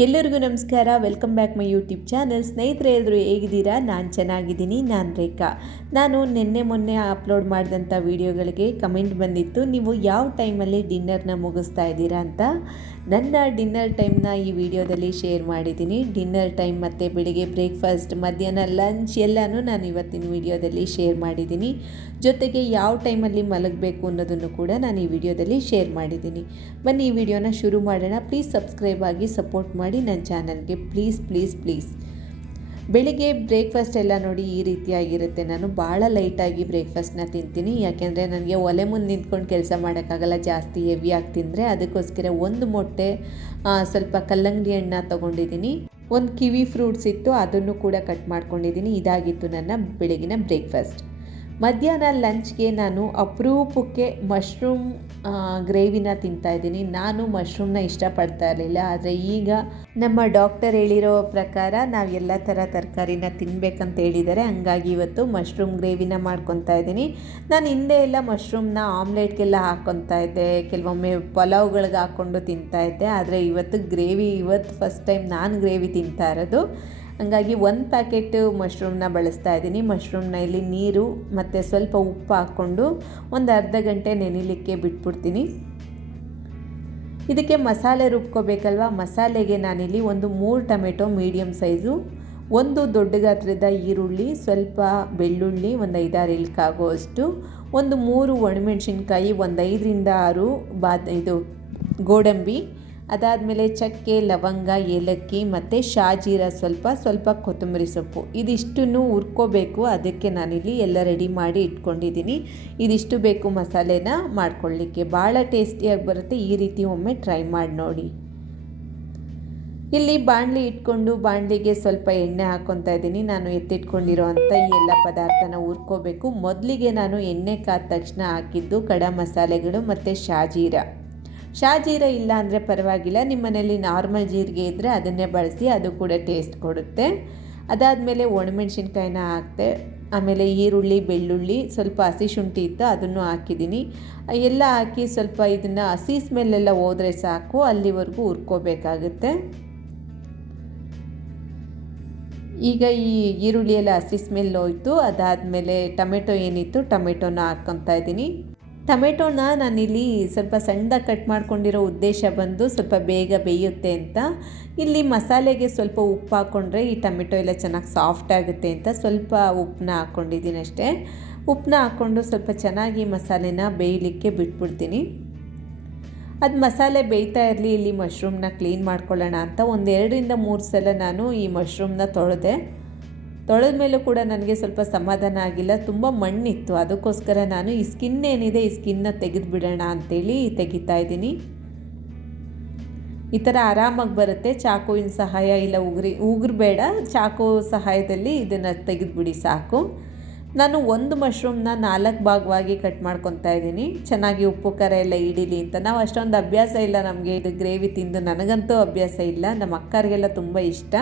ಎಲ್ಲರಿಗೂ ನಮಸ್ಕಾರ. Welcome back my YouTube channel ಸ್ನೇಹಿತರೆ ಎಲ್ಲರೂ ಹೇಗಿದ್ದೀರಾ? ನಾನು ಚೆನ್ನಾಗಿದ್ದೀನಿ. ನಾನು ರೇಖಾ. ನಾನು ನಿನ್ನೆ ಮೊನ್ನೆ ಅಪ್ಲೋಡ್ ಮಾಡಿದಂಥ ವಿಡಿಯೋಗಳಿಗೆ ಕಮೆಂಟ್ ಬಂದಿತ್ತು. ನೀವು ಯಾವ ಟೈಮಲ್ಲಿ ಡಿನ್ನರ್ನ ಮುಗಿಸ್ತಾ ಇದ್ದೀರಾ ಅಂತ ನನ್ನ ಡಿನ್ನರ್ ಟೈಮ್ನ ಈ ವಿಡಿಯೋದಲ್ಲಿ ಶೇರ್ ಮಾಡಿದ್ದೀನಿ. ಡಿನ್ನರ್ ಟೈಮ್ ಮತ್ತು ಬೆಳಿಗ್ಗೆ ಬ್ರೇಕ್ಫಾಸ್ಟ್, ಮಧ್ಯಾಹ್ನ ಲಂಚ್ ಎಲ್ಲನೂ ನಾನು ಇವತ್ತಿನ ವಿಡಿಯೋದಲ್ಲಿ ಶೇರ್ ಮಾಡಿದ್ದೀನಿ. ಜೊತೆಗೆ ಯಾವ ಟೈಮಲ್ಲಿ ಮಲಗಬೇಕು ಅನ್ನೋದನ್ನು ಕೂಡ ನಾನು ಈ ವಿಡಿಯೋದಲ್ಲಿ ಶೇರ್ ಮಾಡಿದ್ದೀನಿ. ಬನ್ನಿ ಈ ವಿಡಿಯೋನ ಶುರು ಮಾಡೋಣ. ಪ್ಲೀಸ್ ಸಬ್ಸ್ಕ್ರೈಬ್ ಆಗಿ ಸಪೋರ್ಟ್ ಮಾಡಿ ನನ್ನ ಚಾನಲ್ಗೆ. Please please please. ಬೆಳಿಗ್ಗೆ ಬ್ರೇಕ್ಫಾಸ್ಟ್ ಎಲ್ಲ ನೋಡಿ ಈ ರೀತಿಯಾಗಿರುತ್ತೆ. ನಾನು ಭಾಳ ಲೈಟಾಗಿ ಬ್ರೇಕ್ಫಾಸ್ಟ್ನ ತಿಂತೀನಿ. ಯಾಕೆಂದರೆ ನನಗೆ ಒಲೆ ಮುಂದೆ ನಿಂತ್ಕೊಂಡು ಕೆಲಸ ಮಾಡೋಕ್ಕಾಗಲ್ಲ. ಜಾಸ್ತಿ ಹೆವಿಯಾಗಿ ತಿಂದರೆ ಅದಕ್ಕೋಸ್ಕರ ಒಂದು ಮೊಟ್ಟೆ ಸ್ವಲ್ಪ ಕಲ್ಲಂಗಡಿ ಹಣ್ಣ ತೊಗೊಂಡಿದ್ದೀನಿ. ಒಂದು ಕಿವಿ ಫ್ರೂಟ್ಸ್ ಇತ್ತು. ಅದನ್ನು ಕೂಡ ಕಟ್ ಮಾಡ್ಕೊಂಡಿದ್ದೀನಿ. ಇದಾಗಿತ್ತು ನನ್ನ ಬೆಳಗಿನ ಬ್ರೇಕ್ಫಾಸ್ಟ್ ಮಧ್ಯಾಹ್ನ ಲಂಚ್ಗೆ ನಾನು ಅಪರೂಪಕ್ಕೆ ಮಶ್ರೂಮ್ ಗ್ರೇವಿನ ತಿಂತಾಯಿದ್ದೀನಿ ನಾನು ಮಶ್ರೂಮ್ನ ಇಷ್ಟಪಡ್ತಾ ಇರಲಿಲ್ಲ. ಆದರೆ ಈಗ ನಮ್ಮ ಡಾಕ್ಟರ್ ಹೇಳಿರೋ ಪ್ರಕಾರ ನಾವು ಎಲ್ಲ ಥರ ತರಕಾರಿನ ತಿನ್ನಬೇಕಂತ ಹೇಳಿದ್ದಾರೆ. ಹಂಗಾಗಿ ಇವತ್ತು ಮಶ್ರೂಮ್ ಗ್ರೇವಿನ ಮಾಡ್ಕೊತಾ ಇದ್ದೀನಿ. ನಾನು ಹಿಂದೆ ಎಲ್ಲ ಮಶ್ರೂಮ್ನ ಆಮ್ಲೆಟ್ಗೆಲ್ಲ ಹಾಕ್ಕೊತಾ ಇದ್ದೆ. ಕೆಲವೊಮ್ಮೆ ಪಲಾವ್ಗಳಿಗೆ ಹಾಕ್ಕೊಂಡು ತಿಂತಾ ಇದ್ದೆ. ಆದರೆ ಇವತ್ತು ಗ್ರೇವಿ, ಇವತ್ತು ಫಸ್ಟ್ ಟೈಮ್ ನಾನು ಗ್ರೇವಿ ತಿಂತಾ ಇರೋದು. ಹಂಗಾಗಿ ಒಂದು ಪ್ಯಾಕೆಟ್ ಮಶ್ರೂಮ್ನ ಬಳಸ್ತಾ ಇದ್ದೀನಿ. ಮಶ್ರೂಮ್ನ ಇಲ್ಲಿ ನೀರು ಮತ್ತು ಸ್ವಲ್ಪ ಉಪ್ಪು ಹಾಕ್ಕೊಂಡು ಒಂದು ಅರ್ಧ ಗಂಟೆ ನೆನಿಲಿಕ್ಕೆ ಬಿಟ್ಬಿಡ್ತೀನಿ. ಇದಕ್ಕೆ ಮಸಾಲೆ ರುಬ್ಕೋಬೇಕಲ್ವ? ಮಸಾಲೆಗೆ ನಾನಿಲ್ಲಿ ಒಂದು ಮೂರು ಟೊಮೆಟೊ ಮೀಡಿಯಮ್ ಸೈಜು, ಒಂದು ದೊಡ್ಡ ಗಾತ್ರದ ಈರುಳ್ಳಿ, ಸ್ವಲ್ಪ ಬೆಳ್ಳುಳ್ಳಿ, ಒಂದು ಐದಾರು ಇಳ್ಕಾಗುವಷ್ಟು ಒಂದು ಮೂರು ಒಣಮೆಣಸಿನ್ಕಾಯಿ, ಒಂದು ಐದರಿಂದ ಆರು ಬಾತ್ ಇದು ಗೋಡಂಬಿ ಅದಾದಮೇಲೆ ಚಕ್ಕೆ, ಲವಂಗ, ಏಲಕ್ಕಿ ಮತ್ತು ಶಾಜೀರ ಸ್ವಲ್ಪ ಸ್ವಲ್ಪ ಕೊತ್ತಂಬರಿ ಸೊಪ್ಪು. ಇದಿಷ್ಟನ್ನು ಹುರ್ಕೋಬೇಕು. ಅದಕ್ಕೆ ನಾನಿಲ್ಲಿ ಎಲ್ಲ ರೆಡಿ ಮಾಡಿ ಇಟ್ಕೊಂಡಿದ್ದೀನಿ. ಇದಿಷ್ಟು ಬೇಕು ಮಸಾಲೆನ ಮಾಡ್ಕೊಳ್ಳಿಕ್ಕೆ. ಭಾಳ ಟೇಸ್ಟಿಯಾಗಿ ಬರುತ್ತೆ. ಈ ರೀತಿ ಒಮ್ಮೆ ಟ್ರೈ ಮಾಡಿ ನೋಡಿ. ಇಲ್ಲಿ ಬಾಣಲಿ ಇಟ್ಕೊಂಡು ಬಾಣಲಿಗೆ ಸ್ವಲ್ಪ ಎಣ್ಣೆ ಹಾಕ್ಕೊತಾ ಇದ್ದೀನಿ. ನಾನು ಎತ್ತಿಟ್ಕೊಂಡಿರೋ ಅಂಥ ಈ ಎಲ್ಲ ಪದಾರ್ಥನ ಹುರ್ಕೋಬೇಕು. ಮೊದಲಿಗೆ ನಾನು ಎಣ್ಣೆ ಕಾದ ತಕ್ಷಣ ಹಾಕಿದ್ದು ಕಡ ಮಸಾಲೆಗಳು ಮತ್ತು ಶಾಜೀರ. ಶಾಜೀರ ಇಲ್ಲ ಅಂದರೆ ಪರವಾಗಿಲ್ಲ. ನಿಮ್ಮ ಮನೇಲಿ ನಾರ್ಮಲ್ ಜೀರಿಗೆ ಇದ್ದರೆ ಅದನ್ನೇ ಬಳಸಿ ಅದು ಕೂಡ ಟೇಸ್ಟ್ ಕೊಡುತ್ತೆ. ಅದಾದಮೇಲೆ ಒಣಮೆಣ್ಸಿನ್ಕಾಯಿನ ಹಾಕ್ತೆ. ಆಮೇಲೆ ಈರುಳ್ಳಿ, ಬೆಳ್ಳುಳ್ಳಿ, ಸ್ವಲ್ಪ ಹಸಿ ಶುಂಠಿ ಇತ್ತು ಅದನ್ನು ಹಾಕಿದ್ದೀನಿ. ಎಲ್ಲ ಹಾಕಿ ಸ್ವಲ್ಪ ಇದನ್ನು ಹಸಿ ಸ್ಮೆಲ್ಲೆಲ್ಲ ಹೋದರೆ ಸಾಕು, ಅಲ್ಲಿವರೆಗೂ ಹುರ್ಕೋಬೇಕಾಗುತ್ತೆ. ಈಗ ಈ ಈರುಳ್ಳಿಯೆಲ್ಲ ಹಸಿ ಸ್ಮೆಲ್ ಹೋಯ್ತು. ಅದಾದಮೇಲೆ ಟೊಮೆಟೊ ಏನಿತ್ತು ಟೊಮೆಟೊನ ಹಾಕ್ಕೊತಾ ಇದ್ದೀನಿ. ಟೊಮೆಟೊನ ನಾನಿಲ್ಲಿ ಸ್ವಲ್ಪ ಸಣ್ಣದಾಗಿ ಕಟ್ ಮಾಡ್ಕೊಂಡಿರೋ ಉದ್ದೇಶ ಬಂದು ಸ್ವಲ್ಪ ಬೇಗ ಬೇಯುತ್ತೆ ಅಂತ. ಇಲ್ಲಿ ಮಸಾಲೆಗೆ ಸ್ವಲ್ಪ ಉಪ್ಪು ಹಾಕ್ಕೊಂಡ್ರೆ ಈ ಟೊಮೆಟೊ ಎಲ್ಲ ಚೆನ್ನಾಗಿ ಸಾಫ್ಟ್ ಆಗುತ್ತೆ ಅಂತ ಸ್ವಲ್ಪ ಉಪ್ಪನ್ನ ಹಾಕ್ಕೊಂಡಿದ್ದೀನಿ ಅಷ್ಟೇ. ಉಪ್ಪನ್ನ ಹಾಕ್ಕೊಂಡು ಸ್ವಲ್ಪ ಚೆನ್ನಾಗಿ ಮಸಾಲೆನ ಬೇಯಲಿಕ್ಕೆ ಬಿಟ್ಬಿಡ್ತೀನಿ. ಅದು ಮಸಾಲೆ ಬೇಯ್ತಾ ಇರಲಿ, ಇಲ್ಲಿ ಮಶ್ರೂಮ್ನ ಕ್ಲೀನ್ ಮಾಡ್ಕೊಳ್ಳೋಣ ಅಂತ ಒಂದೆರಡರಿಂದ ಮೂರು ಸಲ ನಾನು ಈ ಮಶ್ರೂಮ್ನ ತೊಳೆದೆ. ತೊಳೆದ ಮೇಲೂ ಕೂಡ ನನಗೆ ಸ್ವಲ್ಪ ಸಮಾಧಾನ ಆಗಿಲ್ಲ. ತುಂಬ ಮಣ್ಣಿತ್ತು. ಅದಕ್ಕೋಸ್ಕರ ನಾನು ಈ ಸ್ಕಿನ್ ಏನಿದೆ, ಈ ಸ್ಕಿನ್ನ ತೆಗೆದು ಬಿಡೋಣ ಅಂತೇಳಿ ತೆಗಿತಾ ಇದ್ದೀನಿ. ಈ ಥರ ಆರಾಮಾಗಿ ಬರುತ್ತೆ. ಚಾಕುವಿನ ಸಹಾಯ ಇಲ್ಲ, ಉಗುರಿ, ಉಗುರು ಬೇಡ. ಚಾಕು ಸಹಾಯದಲ್ಲಿ ಇದನ್ನು ತೆಗೆದುಬಿಡಿ ಸಾಕು. ನಾನು ಒಂದು ಮಶ್ರೂಮ್ನ ನಾಲ್ಕು ಭಾಗವಾಗಿ ಕಟ್ ಮಾಡ್ಕೊತಾ ಇದ್ದೀನಿ. ಚೆನ್ನಾಗಿ ಉಪ್ಪು, ಖಾರ ಎಲ್ಲ ಇಡೀಲಿ ಅಂತ. ನಾವು ಅಷ್ಟೊಂದು ಅಭ್ಯಾಸ ಇಲ್ಲ ನಮಗೆ. ಇದು ಗ್ರೇವಿ ತಿಂದು ನನಗಂತೂ ಅಭ್ಯಾಸ ಇಲ್ಲ. ನಮ್ಮ ಅಕ್ಕರಿಗೆಲ್ಲ ತುಂಬ ಇಷ್ಟ.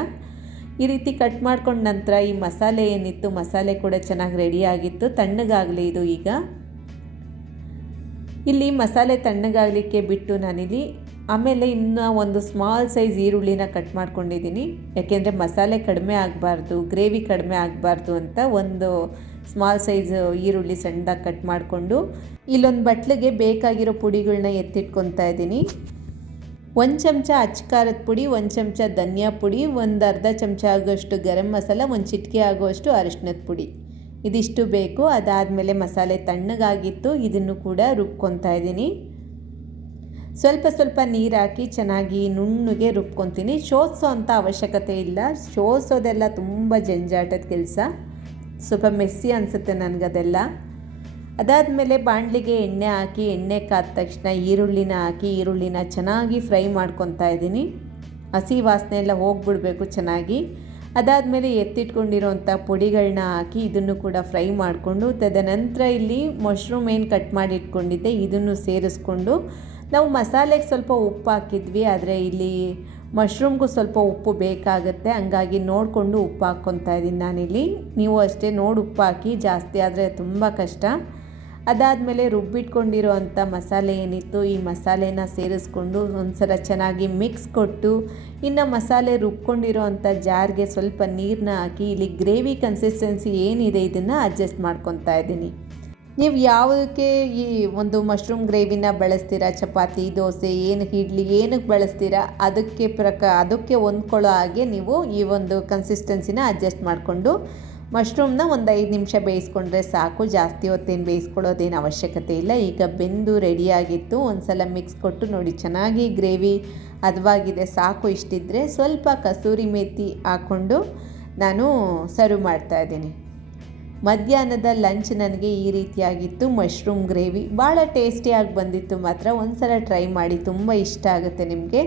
ಈ ರೀತಿ ಕಟ್ ಮಾಡ್ಕೊಂಡ ನಂತರ ಈ ಮಸಾಲೆ ಏನಿತ್ತು, ಮಸಾಲೆ ಕೂಡ ಚೆನ್ನಾಗಿ ರೆಡಿಯಾಗಿತ್ತು ತಣ್ಣಗಾಗಲಿ ಇದು ಈಗ. ಇಲ್ಲಿ ಮಸಾಲೆ ತಣ್ಣಗಾಗಲಿಕ್ಕೆ ಬಿಟ್ಟು ನಾನಿಲ್ಲಿ ಆಮೇಲೆ ಇನ್ನು ಒಂದು ಸ್ಮಾಲ್ ಸೈಜ್ ಈರುಳ್ಳಿನ ಕಟ್ ಮಾಡ್ಕೊಂಡಿದ್ದೀನಿ. ಯಾಕೆಂದರೆ ಮಸಾಲೆ ಕಡಿಮೆ ಆಗಬಾರ್ದು ಗ್ರೇವಿ ಕಡಿಮೆ ಆಗಬಾರ್ದು ಅಂತ ಒಂದು ಸ್ಮಾಲ್ ಸೈಜ್ ಈರುಳ್ಳಿ ಸಣ್ಣದಾಗಿ ಕಟ್ ಮಾಡಿಕೊಂಡು ಇಲ್ಲೊಂದು ಬಟ್ಲಿಗೆ ಬೇಕಾಗಿರೋ ಪುಡಿಗಳನ್ನ ಎತ್ತಿಟ್ಕೊತಾ ಇದ್ದೀನಿ ಒಂದು ಚಮಚ ಅಚ್ಕಾರದ ಪುಡಿ, ಒಂದು ಚಮಚ ಧನಿಯಾ ಪುಡಿ, ಒಂದು ಅರ್ಧ ಚಮಚ ಆಗೋಷ್ಟು ಗರಂ ಮಸಾಲ, ಒಂದು ಚಿಟಿಕೆ ಆಗುವಷ್ಟು ಅರಿಶಿನದ ಪುಡಿ. ಇದಿಷ್ಟು ಬೇಕು. ಅದಾದಮೇಲೆ ಮಸಾಲೆ ತಣ್ಣಗಾಗಿತ್ತು. ಇದನ್ನು ಕೂಡ ರುಬ್ಕೊತಾ ಇದ್ದೀನಿ. ಸ್ವಲ್ಪ ಸ್ವಲ್ಪ ನೀರು ಹಾಕಿ ಚೆನ್ನಾಗಿ ನುಣ್ಣಗೆ ರುಬ್ಕೊತೀನಿ. ಶೋಧಿಸೋ ಅಂಥ ಅವಶ್ಯಕತೆ ಇಲ್ಲ. ಶೋಧಿಸೋದೆಲ್ಲ ತುಂಬ ಜಂಜಾಟದ ಕೆಲಸ. ಸ್ವಲ್ಪ ಮೆಸ್ಸಿ ಅನಿಸುತ್ತೆ ನನಗದೆಲ್ಲ. ಅದಾದಮೇಲೆ ಬಾಣಲಿಗೆ ಎಣ್ಣೆ ಹಾಕಿ, ಎಣ್ಣೆ ಕಾದ ತಕ್ಷಣ ಈರುಳ್ಳಿನ ಹಾಕಿ, ಈರುಳ್ಳಿನ ಚೆನ್ನಾಗಿ ಫ್ರೈ ಮಾಡ್ಕೊತಾ ಇದ್ದೀನಿ. ಹಸಿ ವಾಸನೆ ಎಲ್ಲ ಹೋಗ್ಬಿಡಬೇಕು ಚೆನ್ನಾಗಿ. ಅದಾದಮೇಲೆ ಎತ್ತಿಟ್ಕೊಂಡಿರೋಂಥ ಪುಡಿಗಳನ್ನ ಹಾಕಿ ಇದನ್ನು ಕೂಡ ಫ್ರೈ ಮಾಡಿಕೊಂಡು, ತದನಂತರ ಇಲ್ಲಿ ಮಶ್ರೂಮ್ ಏನು ಕಟ್ ಮಾಡಿ ಇಟ್ಕೊಂಡಿದ್ದೆ ಇದನ್ನು ಸೇರಿಸ್ಕೊಂಡು, ನಾವು ಮಸಾಲೆಗೆ ಸ್ವಲ್ಪ ಉಪ್ಪು ಹಾಕಿದ್ವಿ, ಆದರೆ ಇಲ್ಲಿ ಮಶ್ರೂಮ್ಗೂ ಸ್ವಲ್ಪ ಉಪ್ಪು ಬೇಕಾಗುತ್ತೆ, ಹಂಗಾಗಿ ನೋಡಿಕೊಂಡು ಉಪ್ಪು ಹಾಕ್ಕೊತಾ ಇದ್ದೀನಿ ನಾನಿಲ್ಲಿ. ನೀವು ಅಷ್ಟೇ ನೋಡಿ ಉಪ್ಪು ಹಾಕಿ, ಜಾಸ್ತಿ ಆದರೆ ತುಂಬ ಕಷ್ಟ. ಅದಾದಮೇಲೆ ರುಬ್ಬಿಟ್ಕೊಂಡಿರೋ ಅಂಥ ಮಸಾಲೆ ಏನಿತ್ತು, ಈ ಮಸಾಲೆನ ಸೇರಿಸ್ಕೊಂಡು ಒಂದ್ಸಲ ಚೆನ್ನಾಗಿ ಮಿಕ್ಸ್ ಕೊಟ್ಟು, ಇನ್ನು ಮಸಾಲೆ ರುಬ್ಕೊಂಡಿರೋ ಅಂಥ ಜಾರ್ಗೆ ಸ್ವಲ್ಪ ನೀರನ್ನ ಹಾಕಿ, ಇಲ್ಲಿ ಗ್ರೇವಿ ಕನ್ಸಿಸ್ಟೆನ್ಸಿ ಏನಿದೆ ಇದನ್ನು ಅಡ್ಜಸ್ಟ್ ಮಾಡ್ಕೊತಾ ಇದ್ದೀನಿ. ನೀವು ಯಾವುದಕ್ಕೆ ಈ ಒಂದು ಮಶ್ರೂಮ್ ಗ್ರೇವಿನ ಬಳಸ್ತೀರಾ? ಚಪಾತಿ, ದೋಸೆ, ಏನು ಇಡ್ಲಿ, ಏನಕ್ಕೆ ಬಳಸ್ತೀರಾ? ಅದಕ್ಕೆ ಪ್ರಕ, ಅದಕ್ಕೆ ಹೊಂದ್ಕೊಳ್ಳೋ ಹಾಗೆ ನೀವು ಈ ಒಂದು ಕನ್ಸಿಸ್ಟೆನ್ಸಿನ ಅಡ್ಜಸ್ಟ್ ಮಾಡಿಕೊಂಡು ಮಶ್ರೂಮ್ನ ಒಂದು ಐದು ನಿಮಿಷ ಬೇಯಿಸ್ಕೊಂಡ್ರೆ ಸಾಕು. ಜಾಸ್ತಿ ಹೊತ್ತೇನು ಬೇಯಿಸ್ಕೊಳ್ಳೋದೇನು ಅವಶ್ಯಕತೆ ಇಲ್ಲ. ಈಗ ಬೆಂದು ರೆಡಿಯಾಗಿತ್ತು. ಒಂದು ಸಲ ಮಿಕ್ಸ್ ಕೊಟ್ಟು ನೋಡಿ, ಚೆನ್ನಾಗಿ ಗ್ರೇವಿ ಹದವಾಗಿದೆ. ಸಾಕು ಇಷ್ಟಿದ್ದರೆ ಸ್ವಲ್ಪ ಕಸೂರಿ ಮೇಥಿ ಹಾಕ್ಕೊಂಡು ನಾನು ಸರ್ವ್ ಮಾಡ್ತಾಯಿದ್ದೀನಿ ಮಧ್ಯಾಹ್ನದ ಲಂಚ್ ನನಗೆ ಈ ರೀತಿಯಾಗಿತ್ತು. Mushroom gravy. ಭಾಳ ಟೇಸ್ಟಿಯಾಗಿ ಬಂದಿತ್ತು. ಮಾತ್ರ ಒಂದು ಸಲ ಟ್ರೈ ಮಾಡಿ, ತುಂಬ ಇಷ್ಟ ಆಗುತ್ತೆ ನಿಮಗೆ.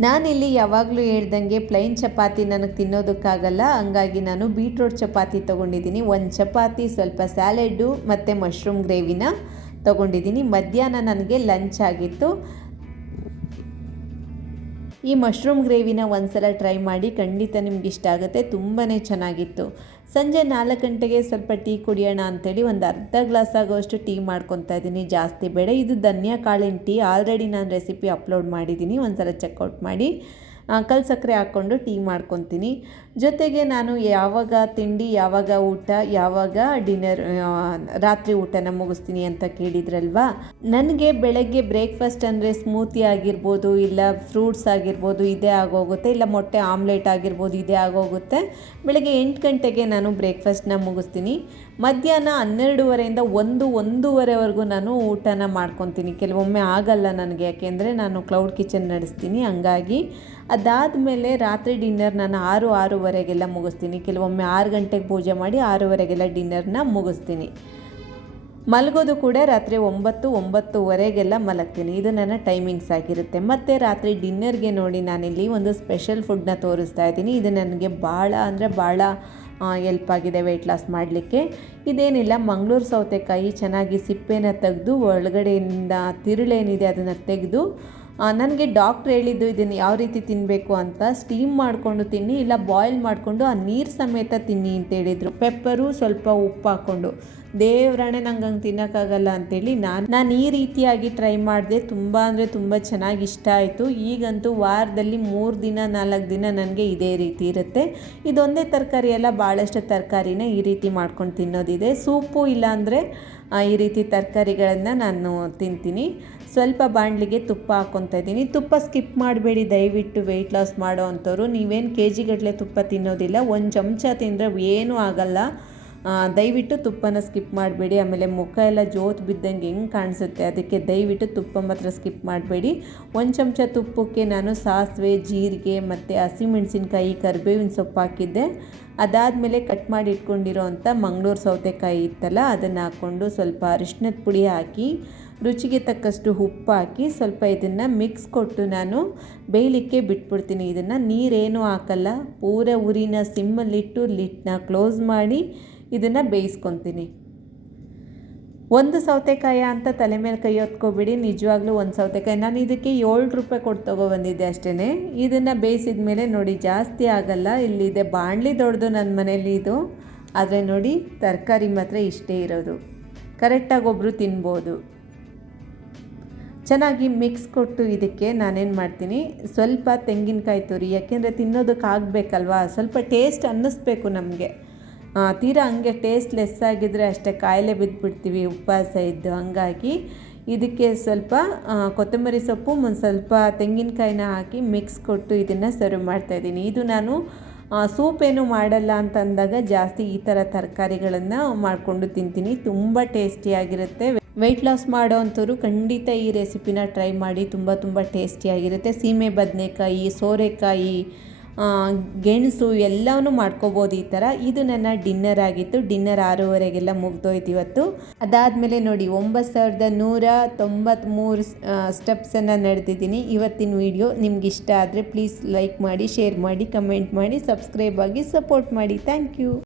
ನಾನಿಲ್ಲಿ ಯಾವಾಗಲೂ ಹೇಳ್ದಂಗೆ ಪ್ಲೈನ್ ಚಪಾತಿ ನನಗೆ ತಿನ್ನೋದಕ್ಕಾಗಲ್ಲ. ಹಂಗಾಗಿ ನಾನು ಬೀಟ್ರೋಟ್ ಚಪಾತಿ ತೊಗೊಂಡಿದ್ದೀನಿ. ಒಂದು ಚಪಾತಿ, ಸ್ವಲ್ಪ ಸ್ಯಾಲೆಡ್ಡು ಮತ್ತು ಮಶ್ರೂಮ್ ಗ್ರೇವಿನ ತೊಗೊಂಡಿದ್ದೀನಿ. ಮಧ್ಯಾಹ್ನ ನನಗೆ ಲಂಚ್ ಆಗಿತ್ತು. ಈ ಮಶ್ರೂಮ್ ಗ್ರೇವಿನ ಒಂದ್ಸಲ ಟ್ರೈ ಮಾಡಿ ಖಂಡಿತ ನಿಮ್ಗೆ ಇಷ್ಟ ಆಗುತ್ತೆ ತುಂಬಾ ಚೆನ್ನಾಗಿತ್ತು. ಸಂಜೆ ನಾಲ್ಕು ಗಂಟೆಗೆ ಸ್ವಲ್ಪ ಟೀ ಕುಡಿಯೋಣ ಅಂಥೇಳಿ ಒಂದು ಅರ್ಧ ಗ್ಲಾಸ್ ಆಗೋಷ್ಟು ಟೀ ಮಾಡ್ಕೊತಾ ಇದ್ದೀನಿ. ಜಾಸ್ತಿ ಬೇಡ, ಇದು ಧನ್ಯಾ ಕಾಳಿನ ಟೀ. ಆಲ್ರೆಡಿ ನಾನು ರೆಸಿಪಿ ಅಪ್ಲೋಡ್ ಮಾಡಿದ್ದೀನಿ, ಒಂದ್ಸಲ ಚೆಕ್ಔಟ್ ಮಾಡಿ. ಕಲ್ ಸಕ್ಕರೆ ಹಾಕ್ಕೊಂಡು ಟೀ ಮಾಡ್ಕೊತೀನಿ. ಜೊತೆಗೆ ನಾನು ಯಾವಾಗ ತಿಂಡಿ, ಯಾವಾಗ ಊಟ, ಯಾವಾಗ ಡಿನ್ನರ್ ರಾತ್ರಿ ಊಟನ ಮುಗಿಸ್ತೀನಿ ಅಂತ ಕೇಳಿದ್ರಲ್ವಾ? ನನಗೆ ಬೆಳಗ್ಗೆ ಬ್ರೇಕ್ಫಾಸ್ಟ್ ಅಂದರೆ ಸ್ಮೂತಿ ಆಗಿರ್ಬೋದು, ಇಲ್ಲ ಫ್ರೂಟ್ಸ್ ಆಗಿರ್ಬೋದು ಇದೇ ಆಗೋಗುತ್ತೆ, ಇಲ್ಲ ಮೊಟ್ಟೆ ಆಮ್ಲೆಟ್ ಆಗಿರ್ಬೋದು ಇದೇ ಆಗೋಗುತ್ತೆ. ಬೆಳಗ್ಗೆ ಎಂಟು ಗಂಟೆಗೆ ನಾನು ಬ್ರೇಕ್ಫಾಸ್ಟ್ನ ಮುಗಿಸ್ತೀನಿ. ಮಧ್ಯಾಹ್ನ ಹನ್ನೆರಡುವರೆಯಿಂದ ಒಂದು, ಒಂದೂವರೆವರೆಗೂ ನಾನು ಊಟನ ಮಾಡ್ಕೊತೀನಿ. ಕೆಲವೊಮ್ಮೆ ಆಗಲ್ಲ ನನಗೆ, ಯಾಕೆಂದರೆ ನಾನು ಕ್ಲೌಡ್ ಕಿಚನ್ ನಡೆಸ್ತೀನಿ. ಹಂಗಾಗಿ ಅದಾದಮೇಲೆ ರಾತ್ರಿ ಡಿನ್ನರ್ ನಾನು ಆರು, ಆರೂವರೆಗೆಲ್ಲ ಮುಗಿಸ್ತೀನಿ. ಕೆಲವೊಮ್ಮೆ ಆರು ಗಂಟೆಗೆ ಪೂಜೆ ಮಾಡಿ ಆರೂವರೆಗೆಲ್ಲ ಡಿನ್ನರ್ನ ಮುಗಿಸ್ತೀನಿ. ಮಲಗೋದು ಕೂಡ ರಾತ್ರಿ ಒಂಬತ್ತು, ಒಂಬತ್ತುವರೆಗೆಲ್ಲ ಮಲಗ್ತೀನಿ. ಇದು ನನ್ನ ಟೈಮಿಂಗ್ಸ್ ಆಗಿರುತ್ತೆ. ಮತ್ತು ರಾತ್ರಿ ಡಿನ್ನರ್ಗೆ ನೋಡಿ ನಾನಿಲ್ಲಿ ಒಂದು ಸ್ಪೆಷಲ್ ಫುಡ್ನ ತೋರಿಸ್ತಾ ಇದ್ದೀನಿ. ಇದು ನನಗೆ ಭಾಳ ಅಂದರೆ ಭಾಳ ಎಲ್ಪ್ ಆಗಿದೆ ವೆಯ್ಟ್ ಲಾಸ್ ಮಾಡಲಿಕ್ಕೆ. ಇದೇನಿಲ್ಲ, ಮಂಗಳೂರು ಸೌತೆಕಾಯಿ ಚೆನ್ನಾಗಿ ಸಿಪ್ಪೆನ ತೆಗೆದು ಒಳಗಡೆಯಿಂದ ತಿರುಳೇನಿದೆ ಅದನ್ನು ತೆಗೆದು ನನಗೆ ಡಾಕ್ಟ್ರ್ ಹೇಳಿದ್ದು ಇದನ್ನು ಯಾವ ರೀತಿ ತಿನ್ನಬೇಕು ಅಂತ ಸ್ಟೀಮ್ ಮಾಡಿಕೊಂಡು ತಿನ್ನಿ, ಇಲ್ಲ ಬಾಯ್ಲ್ ಮಾಡಿಕೊಂಡು ಆ ನೀರು ಸಮೇತ ತಿನ್ನಿ ಅಂತ ಹೇಳಿದರು. ಪೆಪ್ಪರು ಸ್ವಲ್ಪ ಉಪ್ಪು ಹಾಕ್ಕೊಂಡು ದೇವ್ರಾಣೆ ನಂಗೆ ಹಂಗೆ ತಿನ್ನೋಕ್ಕಾಗಲ್ಲ ಅಂತೇಳಿ ನಾನು ನಾನು ಈ ರೀತಿಯಾಗಿ ಟ್ರೈ ಮಾಡಿದೆ. ತುಂಬ ಅಂದರೆ ತುಂಬ ಚೆನ್ನಾಗಿ ಇಷ್ಟ ಆಯಿತು. ಈಗಂತೂ ವಾರದಲ್ಲಿ ಮೂರು ದಿನ, ನಾಲ್ಕು ದಿನ ನನಗೆ ಇದೇ ರೀತಿ ಇರುತ್ತೆ. ಇದೊಂದೇ ತರಕಾರಿ ಎಲ್ಲ ಭಾಳಷ್ಟು ತರಕಾರಿನ ಈ ರೀತಿ ಮಾಡ್ಕೊಂಡು ತಿನ್ನೋದಿದೆ. ಸೂಪು ಇಲ್ಲಾಂದರೆ ಈ ರೀತಿ ತರಕಾರಿಗಳನ್ನು ನಾನು ತಿಂತೀನಿ. ಸ್ವಲ್ಪ ಬಾಣಲಿಗೆ ತುಪ್ಪ ಹಾಕ್ಕೊತಾ ಇದ್ದೀನಿ. ತುಪ್ಪ ಸ್ಕಿಪ್ ಮಾಡಬೇಡಿ, ದಯವಿಟ್ಟು ವೆಯ್ಟ್ ಲಾಸ್ ಮಾಡೋ ಅಂಥವ್ರು. ನೀವೇನು ಕೆ ಜಿಗಟ್ಟಲೆ ತುಪ್ಪ ತಿನ್ನೋದಿಲ್ಲ, ಒಂದು ಚಮಚ ತಿಂದರೆ ಏನೂ ಆಗಲ್ಲ. ದಯವಿಟ್ಟು ತುಪ್ಪನ ಸ್ಕಿಪ್ ಮಾಡಬೇಡಿ. ಆಮೇಲೆ ಮುಖ ಎಲ್ಲ ಜೋತು ಬಿದ್ದಂಗೆ ಹೆಂಗೆ ಕಾಣಿಸುತ್ತೆ ಅದಕ್ಕೆ ದಯವಿಟ್ಟು ತುಪ್ಪ ಮಾತ್ರ ಸ್ಕಿಪ್ ಮಾಡಬೇಡಿ. ಒಂದು ಚಮಚ ತುಪ್ಪಕ್ಕೆ ನಾನು ಸಾಸಿವೆ, ಜೀರಿಗೆ ಮತ್ತು ಹಸಿಮೆಣಸಿನ್ಕಾಯಿ, ಕರಿಬೇವಿನ ಸೊಪ್ಪು ಹಾಕಿದ್ದೆ. ಅದಾದಮೇಲೆ ಕಟ್ ಮಾಡಿ ಇಟ್ಕೊಂಡಿರೋ ಅಂಥ ಮಂಗಳೂರು ಸೌತೆಕಾಯಿ ಇತ್ತಲ್ಲ, ಅದನ್ನು ಹಾಕ್ಕೊಂಡು ಸ್ವಲ್ಪ ಅರಿಶಿನದ ಪುಡಿ ಹಾಕಿ ರುಚಿಗೆ ತಕ್ಕಷ್ಟು ಉಪ್ಪು ಹಾಕಿ ಸ್ವಲ್ಪ ಇದನ್ನು ಮಿಕ್ಸ್ ಕೊಟ್ಟು ನಾನು ಬೇಯಲಿಕ್ಕೆ ಬಿಟ್ಬಿಡ್ತೀನಿ. ಇದನ್ನು ನೀರೇನೂ ಹಾಕಲ್ಲ, ಪೂರ ಉರಿನ ಸಿಮ್ಮಲ್ಲಿಟ್ಟು ಲಿಟ್ಟನ್ನ ಕ್ಲೋಸ್ ಮಾಡಿ ಇದನ್ನು ಬೇಯಿಸ್ಕೊತೀನಿ. ಒಂದು ಸೌತೆಕಾಯಿ ಅಂತ ತಲೆ ಮೇಲೆ ಕೈ ಹೊತ್ಕೊಬಿಡಿ, ನಿಜವಾಗ್ಲೂ ಒಂದು ಸೌತೆಕಾಯಿ. ನಾನು ಇದಕ್ಕೆ ಏಳು ರೂಪಾಯಿ ಕೊಟ್ಟು ತೊಗೊಬಂದಿದ್ದೆ ಅಷ್ಟೇ ಇದನ್ನು ಬೇಯಿಸಿದ ಮೇಲೆ ನೋಡಿ, ಜಾಸ್ತಿ ಆಗಲ್ಲ. ಇಲ್ಲಿದೆ ಬಾಣಲಿ ದೊಡ್ಡದು ನನ್ನ ಮನೇಲಿ ಇದು. ಆದರೆ ನೋಡಿ, ತರಕಾರಿ ಮಾತ್ರ ಇಷ್ಟೇ ಇರೋದು. ಕರೆಕ್ಟಾಗಿ ಒಬ್ಬರು ತಿನ್ಬೋದು. ಚೆನ್ನಾಗಿ ಮಿಕ್ಸ್ ಕೊಟ್ಟು ಇದಕ್ಕೆ ನಾನೇನು ಮಾಡ್ತೀನಿ, ಸ್ವಲ್ಪ ತೆಂಗಿನಕಾಯಿ ತುರಿ, ಯಾಕೆಂದರೆ ತಿನ್ನೋದಕ್ಕಾಗಬೇಕಲ್ವಾ ಸ್ವಲ್ಪ ಟೇಸ್ಟ್ ಅನ್ನಿಸ್ಬೇಕು ನಮಗೆ. ತೀರಾ ಹಂಗೆ ಟೇಸ್ಟ್ ಲೆಸ್ ಆಗಿದ್ದರೆ ಅಷ್ಟೇ ಕಾಯಿಲೆ ಬಿದ್ದುಬಿಡ್ತೀವಿ ಉಪವಾಸ ಇದ್ದು ಹಂಗಾಗಿ. ಇದಕ್ಕೆ ಸ್ವಲ್ಪ ಕೊತ್ತಂಬರಿ ಸೊಪ್ಪು, ಒಂದು ಸ್ವಲ್ಪ ತೆಂಗಿನಕಾಯಿನ ಹಾಕಿ ಮಿಕ್ಸ್ ಕೊಟ್ಟು ಇದನ್ನು ಸರ್ವ್ ಮಾಡ್ತಾಯಿದ್ದೀನಿ ಇದು ನಾನು ಸೂಪ್ ಏನು ಮಾಡಲ್ಲ ಅಂತಂದಾಗ ಜಾಸ್ತಿ ಈ ಥರ ತರಕಾರಿಗಳನ್ನು ಮಾಡಿಕೊಂಡು ತಿಂತೀನಿ. ತುಂಬ ಟೇಸ್ಟಿಯಾಗಿರುತ್ತೆ ವೆಯ್ಟ್ ಲಾಸ್ ಮಾಡೋವಂಥವ್ರು ಖಂಡಿತ ಈ ರೆಸಿಪಿನ ಟ್ರೈ ಮಾಡಿ ತುಂಬ ತುಂಬ ಟೇಸ್ಟಿಯಾಗಿರುತ್ತೆ ಸೀಮೆ ಬದನೆಕಾಯಿ, ಸೋರೆಕಾಯಿ ಗೆಣಸು ಎಲ್ಲವೂ ಮಾಡ್ಕೋಬೋದು ಈ ಥರ. ಇದು ನನ್ನ ಡಿನ್ನರ್ ಆಗಿತ್ತು. ಡಿನ್ನರ್ ಆರೂವರೆಗೆಲ್ಲ ಮುಗ್ದೋಯ್ತು ಇವತ್ತು. ಅದಾದಮೇಲೆ ನೋಡಿ ಒಂಬತ್ತು ಸಾವಿರದ ನೂರ ತೊಂಬತ್ತ್ಮೂರು ಸ್ಟೆಪ್ಸನ್ನು ನಡೆದಿದ್ದೀನಿ ಇವತ್ತಿನ ವಿಡಿಯೋ ನಿಮ್ಗೆ ಇಷ್ಟ ಆದರೆ ಪ್ಲೀಸ್ ಲೈಕ್ ಮಾಡಿ ಶೇರ್ ಮಾಡಿ ಕಮೆಂಟ್ ಮಾಡಿ ಸಬ್ಸ್ಕ್ರೈಬ್ ಆಗಿ ಸಪೋರ್ಟ್ ಮಾಡಿ. Thank you